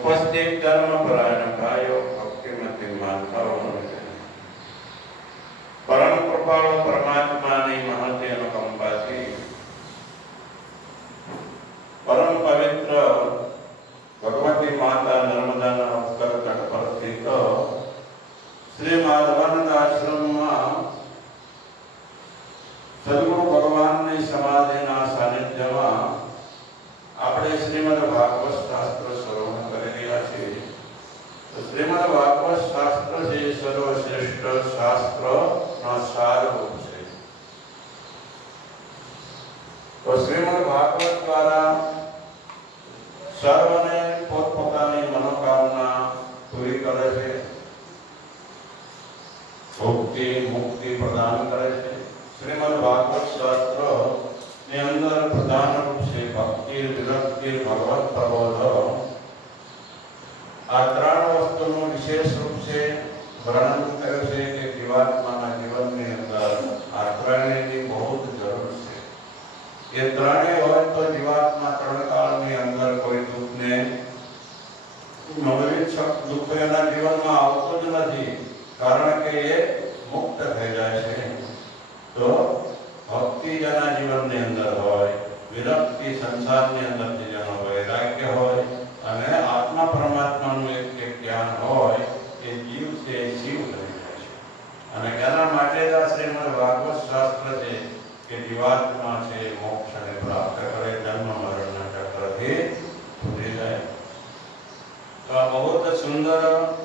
ઉપસ્થિત ધર્મપરાયણ ભાઈઓ ભક્તિમતી માતાઓ અને બહેનો. પરમ કૃપાળુ પરમાત્માની મહતી અનુકંપાથી પરમ પવિત્ર ભગવતી માતા નર્મદાના ઉત્તર તટ પર સ્થિત શ્રી માધવાનંદ આશ્રમમાં સદગુરુ ભગવાનની સમાધિના શ્રીમદ ભાગવત દ્વારા સર્વને પોતપોતાની પ્રદાન કરે છે. શ્રીમદ ભાગવત ભગવત પ્રબોધ. આ ત્રણ વસ્તુનું વિશેષ રૂપ છે, વર્ણન કર્યું છે કે જીવાત્માના જીવનની અંદર આ ત્રણેયની બહુ જ જરૂર છે એ ત્રણેય હોય તો જીવાત્મા ત્રણ કાળની અંદર કોઈ દુઃખને નવરીત દુઃખ એના જીવનમાં આવતું જ નથી, કારણ કે એ મુક્ત થઈ જાય છે. તો ભક્તિ જેના જીવનની અંદર હોય, વિરક્તિ સંસારની અંદરથી જેનો વૈરાગ્ય હોય, અને આત્મા પરમાત્માનું એક એક જ્ઞાન હોય, એ જીવ છે જીવ થઈ જાય છે. અને એના માટે જ આ શ્રીમદ ભાગવત શાસ્ત્ર છે કે જીવાત્મા છે મોક્ષને પ્રાપ્ત કરે, જન્મ મરણના ચક્રથી છૂટી જાય તો આ બહુ જ સુંદર,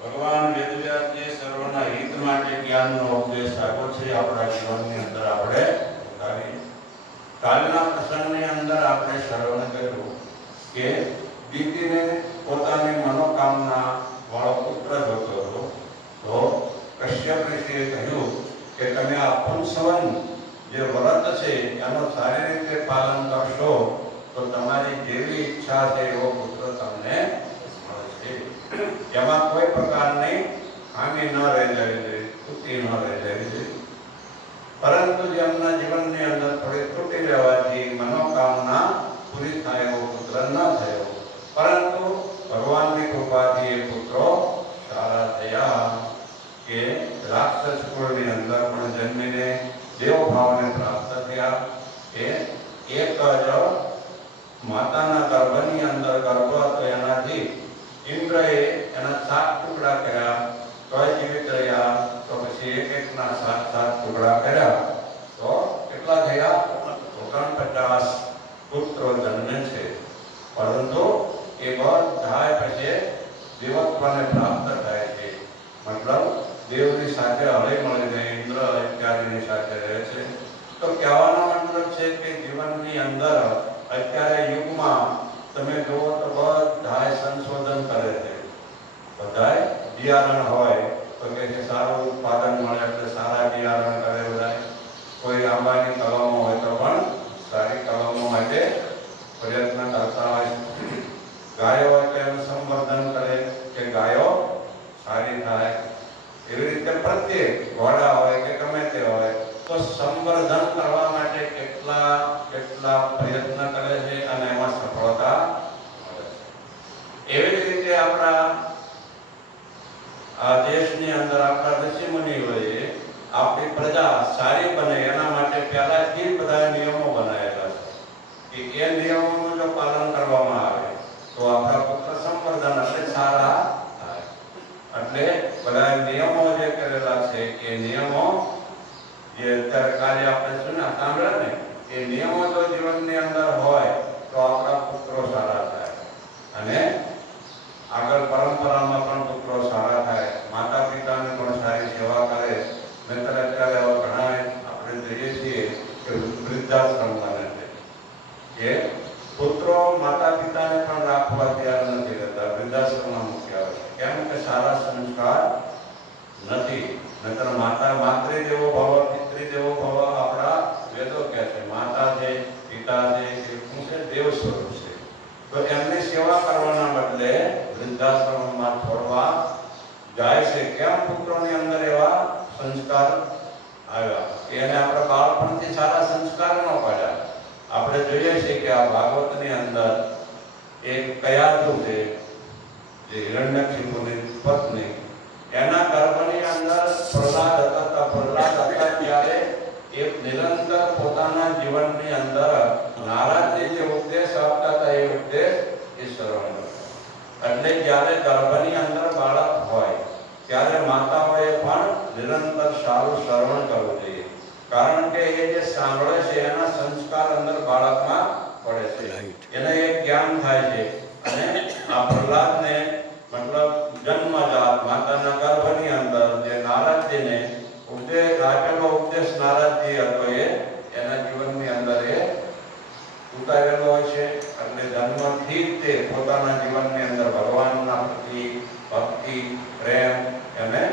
ભગવાન વેદવ્યાસજી સર્વના હિત માટે જ્ઞાનનો ઉપદેશ આપ્યો છે. આપણા જીવનની અંદર આપણે ઉતારી કાલના પ્રસંગની અંદર આપણે શ્રવણ કર્યું કે દીકરીને પોતાની મનોકામના વાળો પુત્ર જોતો હતો. તો કશ્યપ ઋષિએ કહ્યું કે તમે આ પુંસવન જે વ્રત છે એનું સારી રીતે પાલન કરશો તો તમારી જેવી ઈચ્છા છે એવો પુત્ર તમને એમાં કોઈ પ્રકારની ખામી ન રહી જવી જોઈએ ત્રુટિ ન રહી જવી જોઈએ પરંતુ જેમના જીવનની અંદર થોડી ત્રુટિ રહેવાથી મનોકામના પૂરી થાય એવો પુત્ર ન થયો પરંતુ ભગવાનની કૃપાથી એ પુત્રો સારા થયા કે રાક્ષસ કુળની અંદર પણ જન્મીને દેવ ભાવને પ્રાપ્ત થયા કે એક જ માતાના ગર્ભની અંદર ગર્ભ હતો એનાથી ઇન્દ્રએ એના સાત ટુકડા કર્યા તો જીવિત રહ્યા તો પછી એક એકના સાત સાત ટુકડા કર્યા તો કેટલા થયા ઓગણપચાસ પુત્રો જન્મે છે પરંતુ એ બધા પછી દેવત્વને પ્રાપ્ત થાય છે મતલબ દેવની સાથે હળે મળીને ઇન્દ્ર ઇત્યાદિની સાથે રહે છે તો કહેવાનો મતલબ છે કે જીવનની અંદર અત્યારે યુગમાં તમે જુઓ તો બધાય સંશોધન કરે છે. બધાય બિયારણ હોય તો કે છે સારું ઉત્પાદન મળે એટલે સારા બિયારણ કરે બધાય. કોઈ આંબાની કલમો હોય તો પણ સારી કલમો માટે પ્રયત્ન કરતા હોય ગાયો એટલે એનું સંવર્ધન કરે કે ગાયો સારી થાય. એવી રીતે પ્રત્યેક ઘોડા હોય કે ગમે તે હોય તો સંવર્ધન કરવા માટે કેટલા કેટલા પ્રયત્ન કરે છે અને એમાં સફળતા મળે છે એવી જ રીતે આપણા આ દેશની અંદર આપણા ઋષિ મુનિઓએ આપણી પ્રજા સારી બને, એના માટે પહેલાથી બધા નિયમો બનાવેલા છે કે એ નિયમોનું જો પાલન કરવામાં આવે, તો આપણા પુત્ર સંવર્ધન એટલે સારા એટલે બધા નિયમો જે કરેલા છે, એ નિયમો જે અત્યારે કાર્ય આપણે છે ને સાંભળ્યા ને, એ નિયમો જો જીવનની અંદર હોય, તો આપણા પુત્રો સારા થાય. અને આગળ પરંપરામાં પણ પુત્રો સારા થાય માતા પિતાની પણ સારી સેવા કરે નહીતર અત્યારે હવે ઘણા આપણે જોઈએ છીએ કે વૃદ્ધાશ્રમ બને છે કે પુત્રો માતા પિતાને પણ રાખવા તૈયાર નથી રહેતા વૃદ્ધાશ્રમમાં મૂક્યા હોય છે કેમ કે સારા સંસ્કાર નથી નહીતર માતા માતૃ જેવો ભાવ પિતૃ જેવો ભાવ આપણા વેદો કહે છે માતા છે પિતા છે એ શું છે દેવ સ્વરૂપ છે તો એમની સેવા કરવાના બદલે વૃદ્ધાશ્રમમાં છોડવા જાય છે કેમ પુત્રોની અંદર એવા સંસ્કાર આવ્યા એને આપણે બાળપણથી સારા સંસ્કાર ન પાડ્યા. આપણે જોઈએ છીએ કે આ ભાગવતની અંદર એક કયાતું છે, જે હિરણ્યક્ષિપુની પત્ની. એના ગર્ભની અંદર પ્રહલાદ હતા. પ્રહલાદ હતા ત્યારે એ નિરંતર પોતાના જીવનની અંદર નારાજને જે ઉપદેશ આપતા હતા, એ ઉપદેશ શ્રવણ એટલે જ્યારે ગર્ભની અંદર બાળક હોય, ત્યારે માતાઓએ પણ નિરંતર સારું શ્રવણ કરવું જોઈએ. કારણ કે એ જે સાંભળે છે એના સંસ્કાર અંદર બાળકમાં પડે છે. એને એક જ્ઞાન થાય છે. અને આ પ્રહલાદને મતલબ જન્મજાત માતાના ગર્ભની અંદર જે નારદજીને ઉપદેશ આપેલો ઉપદેશ નારદજી એ એના જીવનની અંદર એ ઉતારેલો હોય છે. એટલે જન્મથી જ તે પોતાના જીવનની અંદર ભગવાનના પ્રતિ ભક્તિ પ્રેમ એને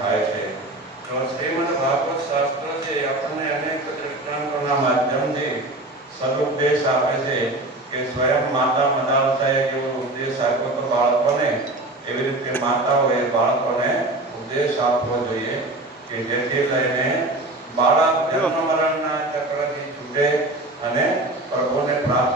થાય છે. શ્રીમદ ભાગવત શાસ્ત્ર છે આપણને અનેક દ્રષ્ટાંતોના માધ્યમથી સદુપદેશ આપે છે કે સ્વયં માતા મદાવતાએ જેવો ઉપદેશ આપ્યો તો બાળકોને એવી રીતે માતાઓએ બાળકોને ઉપદેશ આપવો જોઈએ કે જેથી લઈને બાળક જન્મ મરણના ચક્રથી છૂટે અને પ્રભુને પ્રાપ્ત